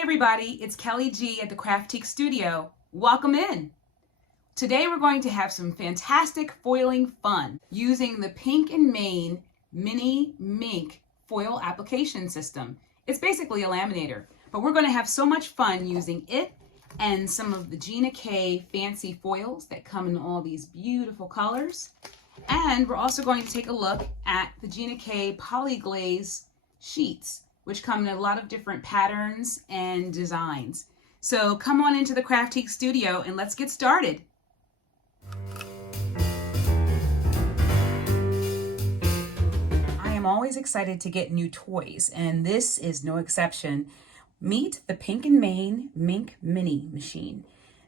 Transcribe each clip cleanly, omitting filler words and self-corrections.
Hey everybody, it's Kelli G at the Craftique Studio. Welcome in. Today we're going to have some fantastic foiling fun using the Pink and Main Mini Minc foil application system. It's basically a laminator, but we're going to have so much fun using it and some of the Gina K fancy foils that come in all these beautiful colors. And we're also going to take a look at the Gina K Poly-Glaze sheets, which come in a lot of different patterns and designs. So come on into the Craftique Studio and let's get started. I am always excited to get new toys, and this is no exception. Meet the Pink and Main Minc Mini machine.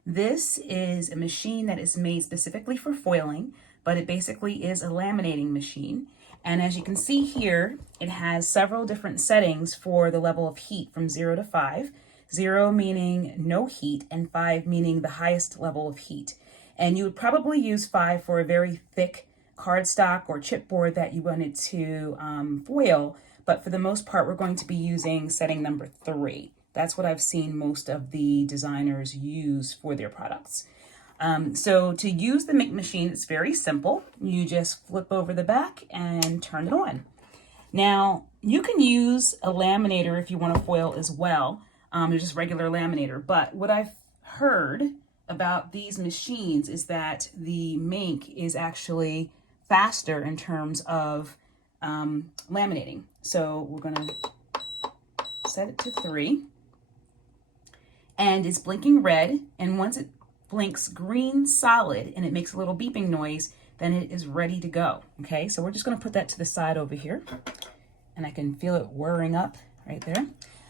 This is a machine that is made specifically for foiling, but it basically is a laminating machine. And as you can see here, it has several different settings for the level of heat from 0 to 5. 0 meaning no heat and 5 meaning the highest level of heat. And you would probably use 5 for a very thick cardstock or chipboard that you wanted to foil. But for the most part, we're going to be using setting number 3. That's what I've seen most of the designers use for their products. So to use the Minc machine, it's very simple. You just flip over the back and turn it on. Now, you can use a laminator if you want to foil as well. It's just regular laminator. But what I've heard about these machines is that the Minc is actually faster in terms of laminating. So we're going to set it to 3. And it's blinking red. And once it blinks green solid and it makes a little beeping noise, then it is ready to go. Okay, so we're just going to put that to the side over here, and I can feel it whirring up right there.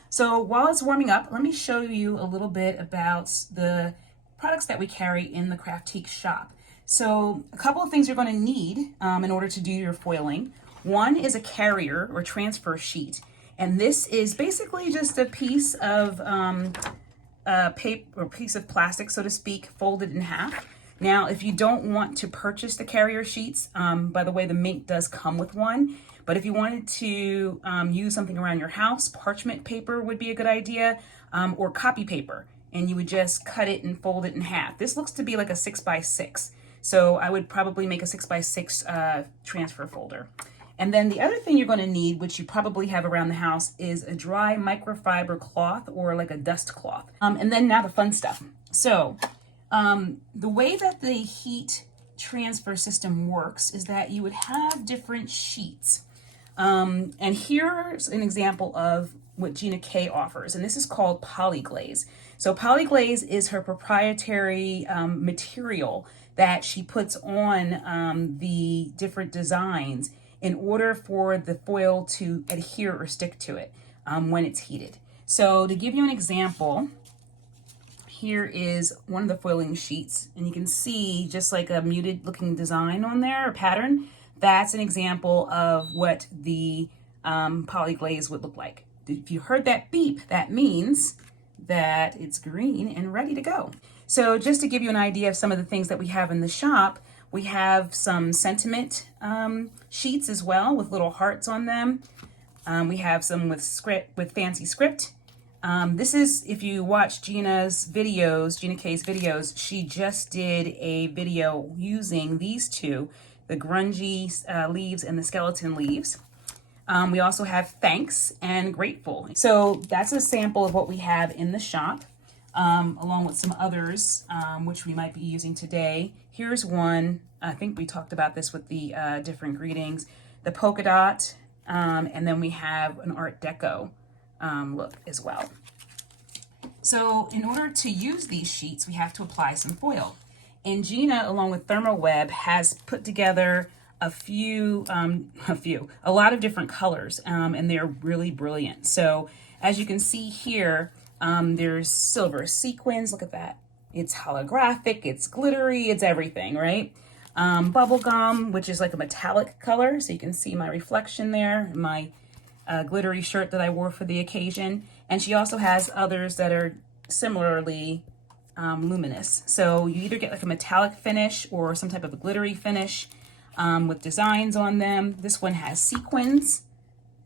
So while it's warming up, let me show you a little bit about the products that we carry in the Craftique shop. So a couple of things you're going to need in order to do your foiling. One is a carrier or transfer sheet, and this is basically just a piece of paper or piece of plastic, so to speak, folded in half. Now, if you don't want to purchase the carrier sheets, by the way, the Minc does come with one, but if you wanted to use something around your house, parchment paper would be a good idea, or copy paper, and you would just cut it and fold it in half. This looks to be like a 6x6, so I would probably make a 6x6 transfer folder. And then the other thing you're going to need, which you probably have around the house, is a dry microfiber cloth or like a dust cloth. And then now the fun stuff. So the way that the heat transfer system works is that you would have different sheets. And here's an example of what Gina K offers, and this is called Poly-Glaze. So Poly-Glaze is her proprietary material that she puts on the different designs in order for the foil to adhere or stick to it when it's heated. So to give you an example, here is one of the foiling sheets, and you can see just like a muted looking design on there, a pattern. That's an example of what the Poly-Glaze would look like. If you heard that beep, that means that it's green and ready to go. So just to give you an idea of some of the things that we have in the shop, we have some sentiment sheets as well with little hearts on them. We have some with script, with fancy script. This is, if you watch Gina's videos, Gina K's videos, she just did a video using these two, the grungy leaves and the skeleton leaves. We also have thanks and grateful. So that's a sample of what we have in the shop. Along with some others, which we might be using today. Here's one. I think we talked about this with the different greetings. The polka dot, and then we have an Art Deco look as well. So in order to use these sheets, we have to apply some foil. And Gina, along with Thermal Web, has put together a lot of different colors, and they're really brilliant. So as you can see here, there's silver sequins. Look at that. It's holographic, it's glittery, it's everything, right? Bubblegum, which is like a metallic color. So you can see my reflection there, my glittery shirt that I wore for the occasion. And she also has others that are similarly luminous. So you either get like a metallic finish or some type of a glittery finish with designs on them. This one has sequins.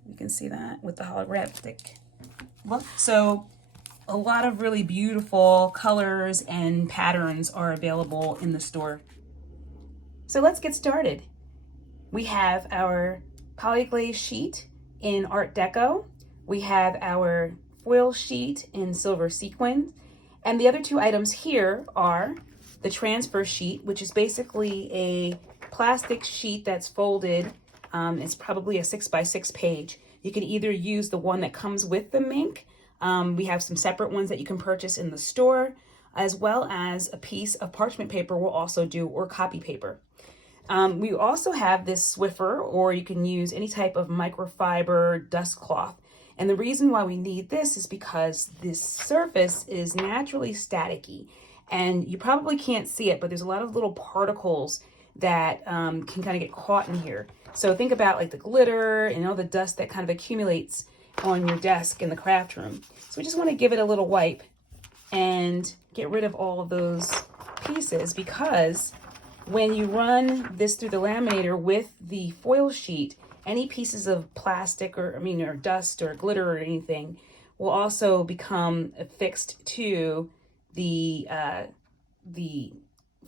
You can see that with the holographic look. So a lot of really beautiful colors and patterns are available in the store. So let's get started. We have our Poly-Glaze sheet in Art Deco. We have our foil sheet in silver sequin. And the other two items here are the transfer sheet, which is basically a plastic sheet that's folded. It's probably a 6x6 page. You can either use the one that comes with the Minc. We have some separate ones that you can purchase in the store, as well as a piece of parchment paper we'll also do, or copy paper. We also have this Swiffer, or you can use any type of microfiber dust cloth. And the reason why we need this is because this surface is naturally staticky, and you probably can't see it, but there's a lot of little particles that can kind of get caught in here. So think about like the glitter and all the dust that kind of accumulates on your desk in the craft room. So we just want to give it a little wipe and get rid of all of those pieces, because when you run this through the laminator with the foil sheet, any pieces of plastic or dust or glitter or anything will also become affixed to the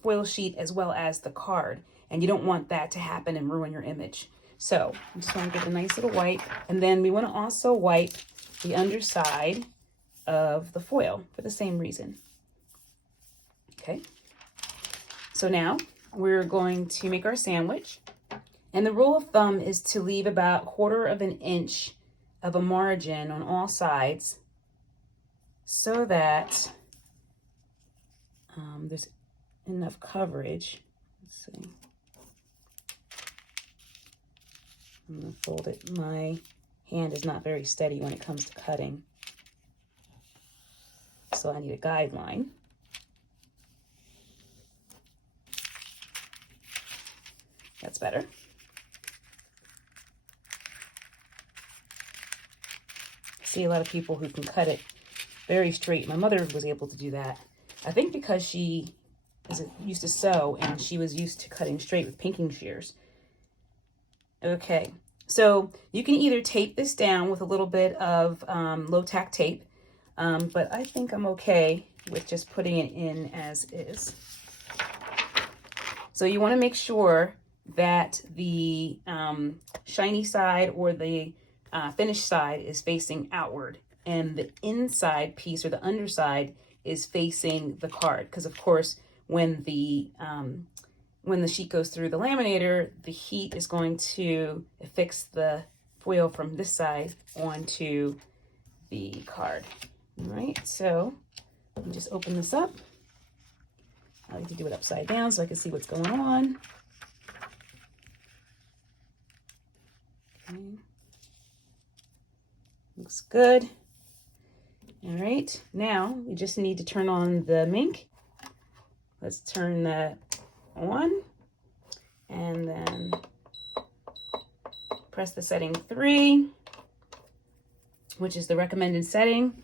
foil sheet as well as the card. And you don't want that to happen and ruin your image. So I just want to give a nice little wipe. And then we want to also wipe the underside of the foil for the same reason. Okay. So now we're going to make our sandwich. And the rule of thumb is to leave about 1/4 of an inch of a margin on all sides so that there's enough coverage. Let's see. I'm going to fold it. My hand is not very steady when it comes to cutting, so I need a guideline. That's better. I see a lot of people who can cut it very straight. My mother was able to do that. I think because she used to sew and she was used to cutting straight with pinking shears. Okay, so you can either tape this down with a little bit of low-tack tape, but I think I'm okay with just putting it in as is. So you want to make sure that the shiny side or the finished side is facing outward, and the inside piece or the underside is facing the card, because of course when the sheet goes through the laminator, the heat is going to affix the foil from this side onto the card. All right, so let me just open this up. I like to do it upside down so I can see what's going on. Okay. Looks good. All right, now we just need to turn on the Minc. Let's turn that on, and then press the setting 3, which is the recommended setting,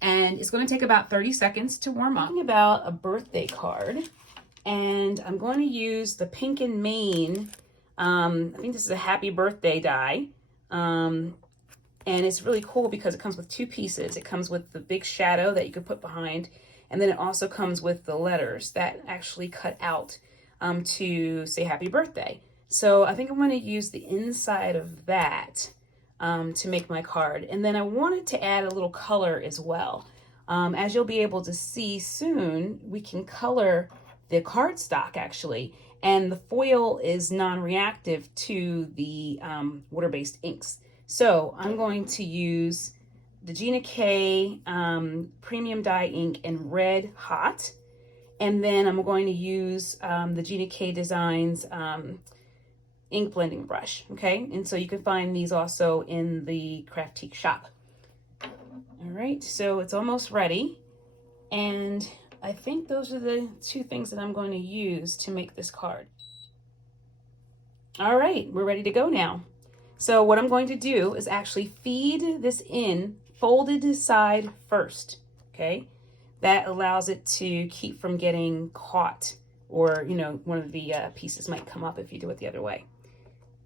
and it's going to take about 30 seconds to warm up. I'm thinking about a birthday card, and I'm going to use the Pink and Main. I think this is a happy birthday die, and it's really cool because it comes with 2 pieces. It comes with the big shadow that you could put behind, and then it also comes with the letters that actually cut out to say happy birthday. So I think I'm going to use the inside of that to make my card. And then I wanted to add a little color as well. As you'll be able to see soon, we can color the cardstock actually, and the foil is non-reactive to the water-based inks. So I'm going to use the Gina K Premium Dye ink in Red Hot. And then I'm going to use the Gina K Designs ink blending brush, okay? And so you can find these also in the Craftique shop. All right, so it's almost ready. And I think those are the 2 things that I'm going to use to make this card. All right, we're ready to go now. So what I'm going to do is actually feed this in folded side first, okay? That allows it to keep from getting caught, or, you know, one of the pieces might come up if you do it the other way.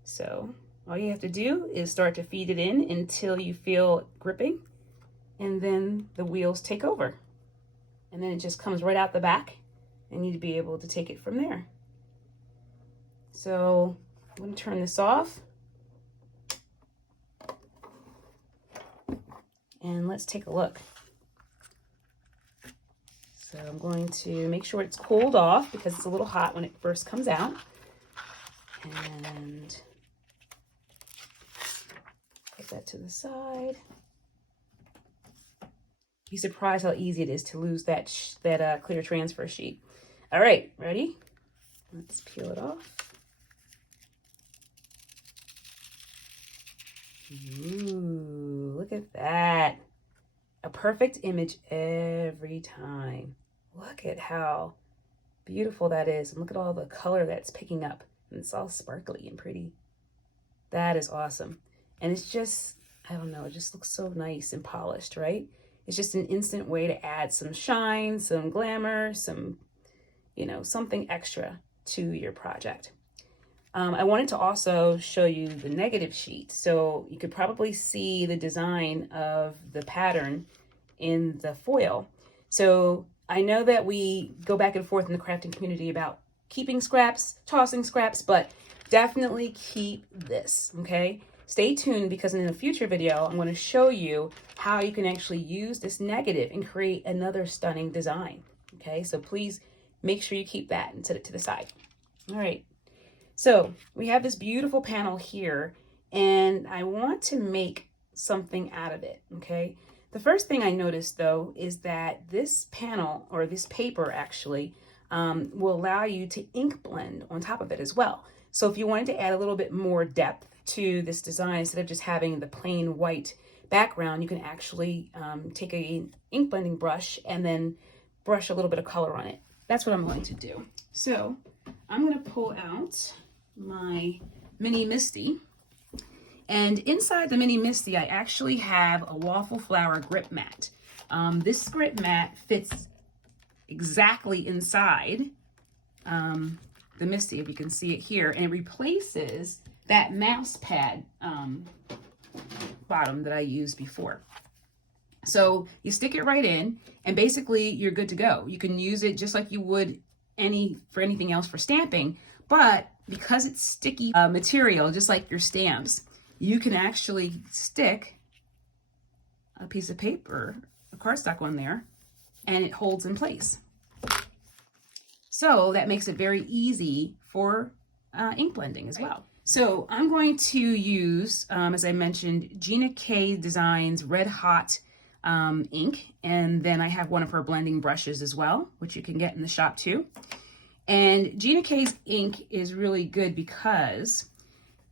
So all you have to do is start to feed it in until you feel it gripping. and then the wheels take over. And then it just comes right out the back, and you'd be able to take it from there. So I'm going to turn this off. And let's take a look. So I'm going to make sure it's cooled off because it's a little hot when it first comes out. And put that to the side. Be surprised how easy it is to lose that clear transfer sheet. All right, ready? Let's peel it off. Ooh, look at that. A perfect image every time. Look at how beautiful that is. And look at all the color that's picking up. And it's all sparkly and pretty. That is awesome. And it's just, I don't know, it just looks so nice and polished, right? It's just an instant way to add some shine, some glamour, some, you know, something extra to your project. I wanted to also show you the negative sheet. So you could probably see the design of the pattern in the foil. So I know that we go back and forth in the crafting community about keeping scraps, tossing scraps, but definitely keep this, okay? Stay tuned because in a future video, I'm going to show you how you can actually use this negative and create another stunning design, okay? So please make sure you keep that and set it to the side. All right. So we have this beautiful panel here, and I want to make something out of it, okay? The first thing I noticed, though, is that this panel, or this paper actually, will allow you to ink blend on top of it as well. So if you wanted to add a little bit more depth to this design, instead of just having the plain white background, you can actually take an ink blending brush and then brush a little bit of color on it. That's what I'm going to do. So I'm going to pull out my mini Misty, and inside the mini Misty I actually have a waffle flower grip mat. This grip mat fits exactly inside the Misty, if you can see it here, and it replaces that mouse pad bottom that I used before. So you stick it right in, and basically you're good to go. You can use it just like you would for anything else for stamping, but because it's sticky material, just like your stamps, you can actually stick a piece of paper, a cardstock on there, and it holds in place. So that makes it very easy for ink blending as well. So I'm going to use, as I mentioned, Gina K Designs Red Hot ink, and then I have one of her blending brushes as well, which you can get in the shop too. And Gina K's ink is really good because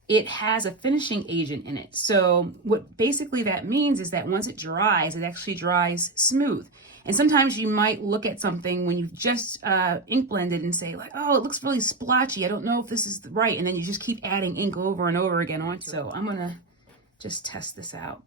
it has a finishing agent in it. So what basically that means is that once it dries, it actually dries smooth. And sometimes you might look at something when you've just ink blended and say like, oh, it looks really splotchy. I don't know if this is right. And then you just keep adding ink over and over again onto it. So I'm gonna just test this out.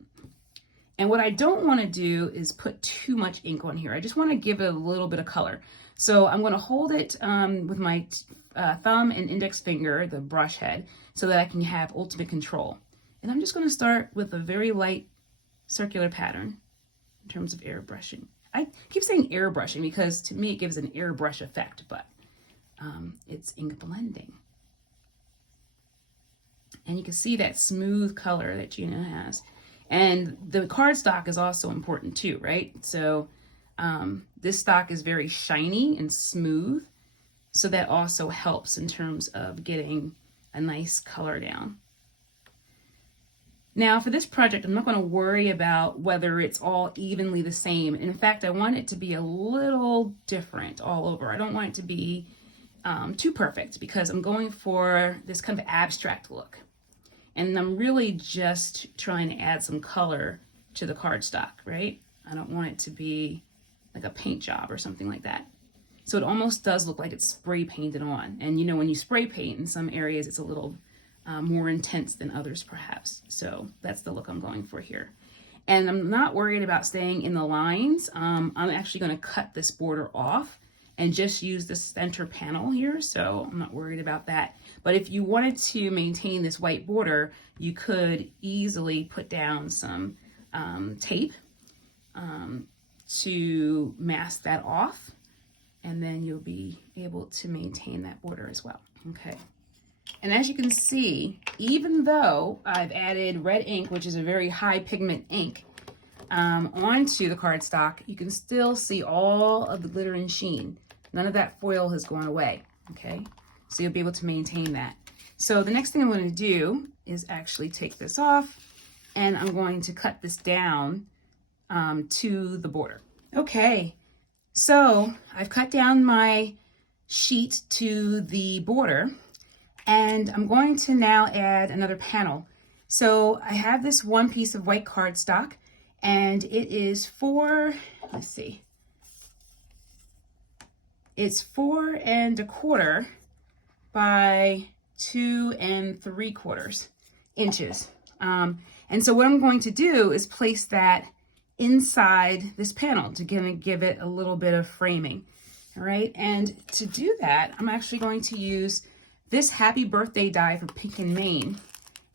And what I don't wanna do is put too much ink on here. I just wanna give it a little bit of color. So I'm going to hold it with my thumb and index finger, the brush head, so that I can have ultimate control. And I'm just going to start with a very light circular pattern in terms of airbrushing. I keep saying airbrushing because to me it gives an airbrush effect, but it's ink blending. And you can see that smooth color that Gina has. And the cardstock is also important too, right? So this stock is very shiny and smooth, so that also helps in terms of getting a nice color down. Now for this project, I'm not going to worry about whether it's all evenly the same. In fact, I want it to be a little different all over. I don't want it to be too perfect because I'm going for this kind of abstract look. And I'm really just trying to add some color to the cardstock, right? I don't want it to be like a paint job or something like that. So it almost does look like it's spray painted on. And you know, when you spray paint in some areas, it's a little more intense than others perhaps. So that's the look I'm going for here. And I'm not worried about staying in the lines. I'm actually going to cut this border off and just use the center panel here. So I'm not worried about that. But if you wanted to maintain this white border, you could easily put down some tape to mask that off, and then you'll be able to maintain that border as well. Okay. And as you can see, even though I've added red ink, which is a very high pigment ink, onto the cardstock, you can still see all of the glitter and sheen. None of that foil has gone away, okay? So you'll be able to maintain that. So the next thing I'm going to do is actually take this off, and I'm going to cut this down to the border. Okay, so I've cut down my sheet to the border, and I'm going to now add another panel. So I have this one piece of white cardstock, and it is 4, let's see, it's 4 1/4 by 2 3/4 inches. And so what I'm going to do is place that inside this panel to give it a little bit of framing. All right, and to do that, I'm actually going to use this Happy Birthday die for Pink and Main.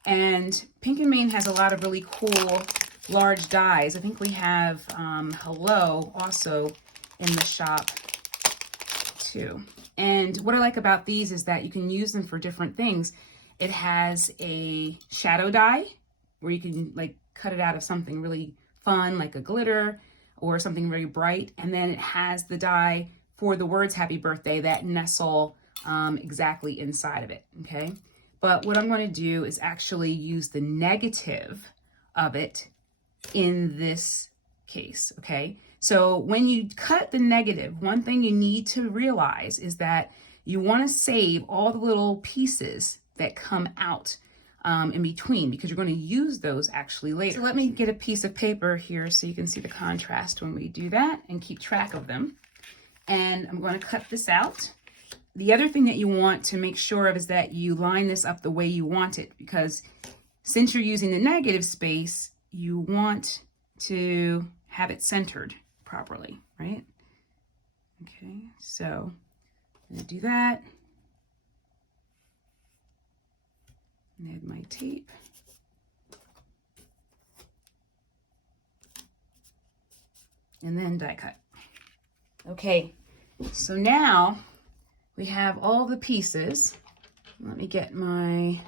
And Pink and Main has a lot of really cool large dies. I think we have Hello also in the shop too. And what I like about these is that you can use them for different things. It has a shadow die where you can like cut it out of something really fun like a glitter or something very bright. And then it has the die for the words Happy Birthday that nestle exactly inside of it, okay? But what I'm going to do is actually use the negative of it in this case, okay? So when you cut the negative, one thing you need to realize is that you want to save all the little pieces that come out in between, because you're going to use those actually later. So let me get a piece of paper here so you can see the contrast when we do that and keep track of them. And I'm going to cut this out. The other thing that you want to make sure of is that you line this up the way you want it, because since you're using the negative space, you want to have it centered properly, right? Okay, so I'm going to do that. And add my tape. And then die cut. Okay, so now we have all the pieces. Let me get my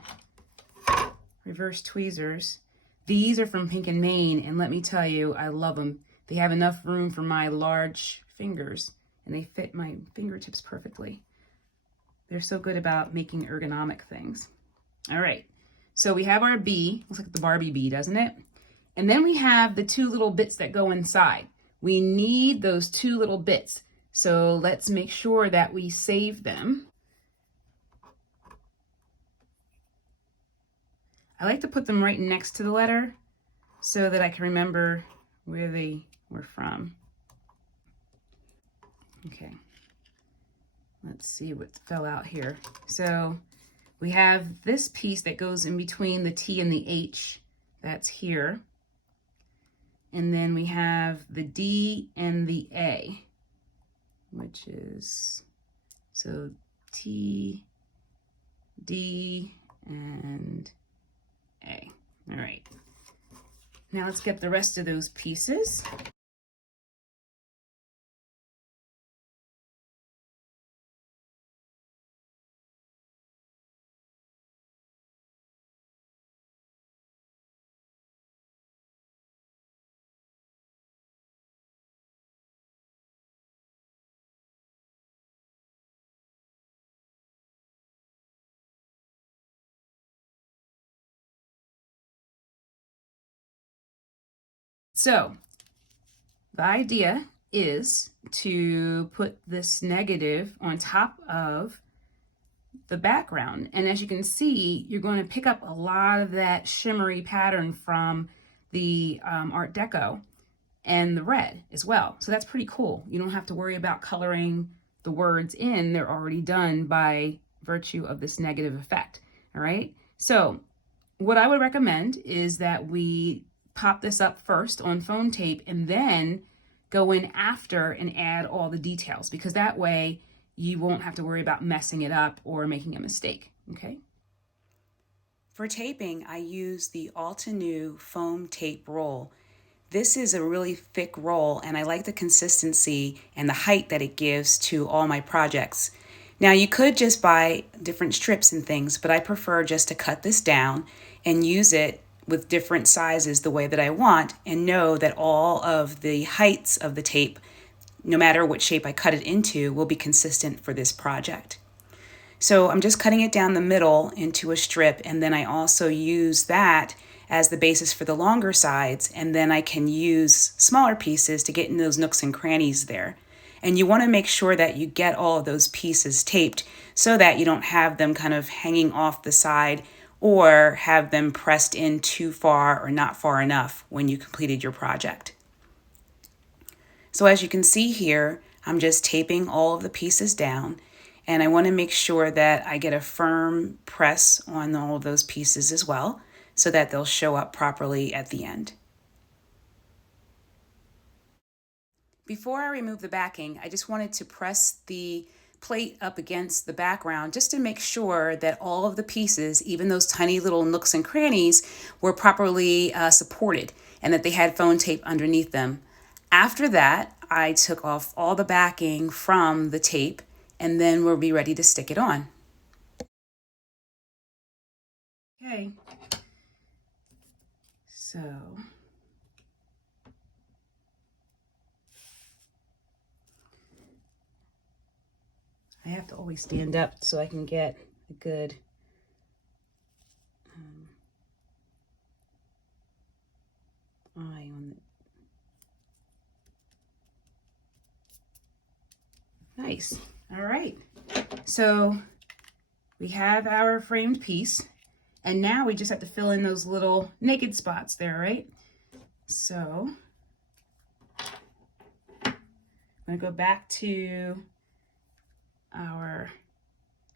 reverse tweezers. These are from Pink and Main, and let me tell you, I love them. They have enough room for my large fingers, and they fit my fingertips perfectly. They're so good about making ergonomic things. All right, so we have our bee. Looks like the Barbie bee, doesn't it? And then we have the 2 little bits that go inside. We need those 2 little bits. So let's make sure that we save them. I like to put them right next to the letter so that I can remember where they were from. Okay, let's see what fell out here. So we have this piece that goes in between the T and the H, that's here. And then we have the D and the A, which is, so T, D, and A. All right. Now let's get the rest of those pieces. So the idea is to put this negative on top of the background. And as you can see, you're going to pick up a lot of that shimmery pattern from the Art Deco and the red as well. So that's pretty cool. You don't have to worry about coloring the words in. They're already done by virtue of this negative effect. All right. So what I would recommend is that we pop this up first on foam tape and then go in after and add all the details, because that way you won't have to worry about messing it up or making a mistake, okay? For taping, I use the Altenew foam tape roll. This is a really thick roll, and I like the consistency and the height that it gives to all my projects. Now you could just buy different strips and things, but I prefer just to cut this down and use it with different sizes the way that I want, and know that all of the heights of the tape, no matter what shape I cut it into, will be consistent for this project. So I'm just cutting it down the middle into a strip, and then I also use that as the basis for the longer sides, and then I can use smaller pieces to get in those nooks and crannies there. And you want to make sure that you get all of those pieces taped so that you don't have them kind of hanging off the side or have them pressed in too far or not far enough when you completed your project. So as you can see here, I'm just taping all of the pieces down, and I want to make sure that I get a firm press on all of those pieces as well, so that they'll show up properly at the end. Before I remove the backing, I just wanted to press the plate up against the background just to make sure that all of the pieces, even those tiny little nooks and crannies, were properly supported and that they had phone tape underneath them. After that, I took off all the backing from the tape, and then we'll be ready to stick it on. Okay. So I have to always stand up so I can get a good eye on it. Nice. All right. So we have our framed piece. And now we just have to fill in those little naked spots there, right? So I'm gonna go back to our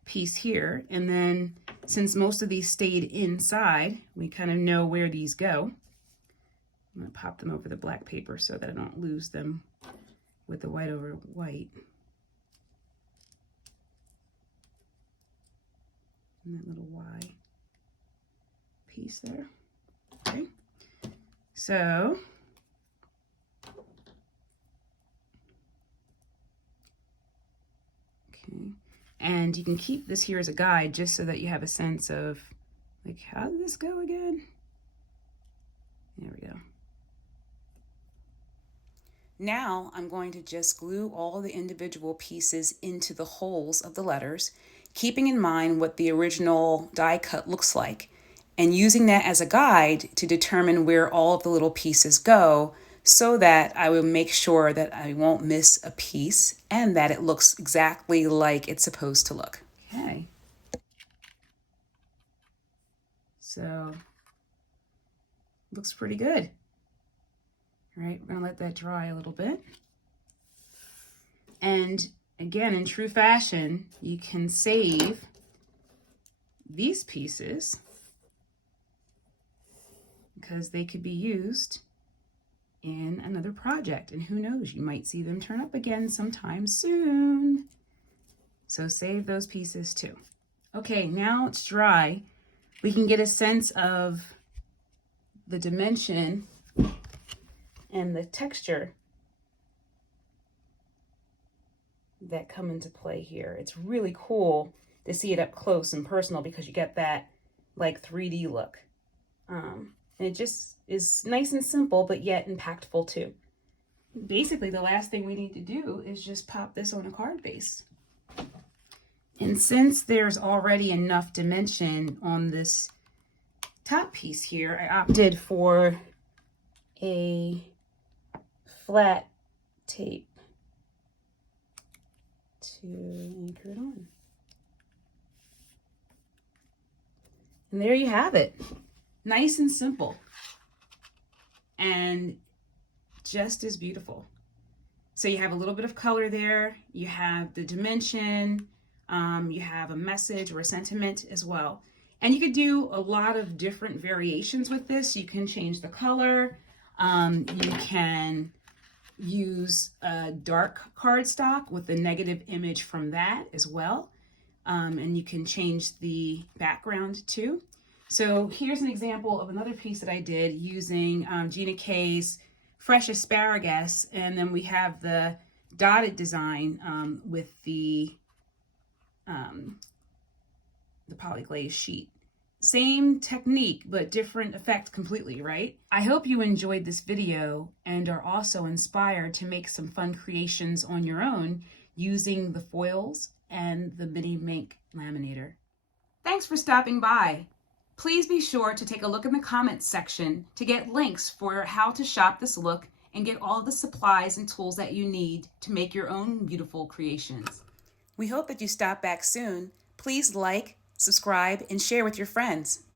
piece here. And then since most of these stayed inside, we kind of know where these go. I'm gonna pop them over the black paper so that I don't lose them with the white over white. And that little Y piece there. Okay, so and you can keep this here as a guide just so that you have a sense of like, how did this go again? There we go. Now I'm going to just glue all the individual pieces into the holes of the letters, keeping in mind what the original die cut looks like, and using that as a guide to determine where all of the little pieces go, so that I will make sure that I won't miss a piece and that it looks exactly like it's supposed to look. Okay. So, looks pretty good. All right, we're gonna let that dry a little bit. And again, in true fashion, you can save these pieces because they could be used in another project, and who knows, you might see them turn up again sometime soon. So save those pieces too. Okay, now it's dry. We can get a sense of the dimension and the texture that come into play here. It's really cool to see it up close and personal because you get that like 3D look. And it just is nice and simple, but yet impactful too. Basically, the last thing we need to do is just pop this on a card base. And since there's already enough dimension on this top piece here, I opted for a flat tape to anchor it on. And there you have it. Nice and simple. And just as beautiful. So you have a little bit of color there. You have the dimension. You have a message or a sentiment as well. And you could do a lot of different variations with this. You can change the color. You can use a dark cardstock with the negative image from that as well. And you can change the background too. So here's an example of another piece that I did using Gina K's fresh asparagus, and then we have the dotted design with the Poly-Glaze sheet. Same technique, but different effect completely, right? I hope you enjoyed this video and are also inspired to make some fun creations on your own using the foils and the mini Minc laminator. Thanks for stopping by. Please be sure to take a look in the comments section to get links for how to shop this look and get all the supplies and tools that you need to make your own beautiful creations. We hope that you stop back soon. Please like, subscribe, and share with your friends.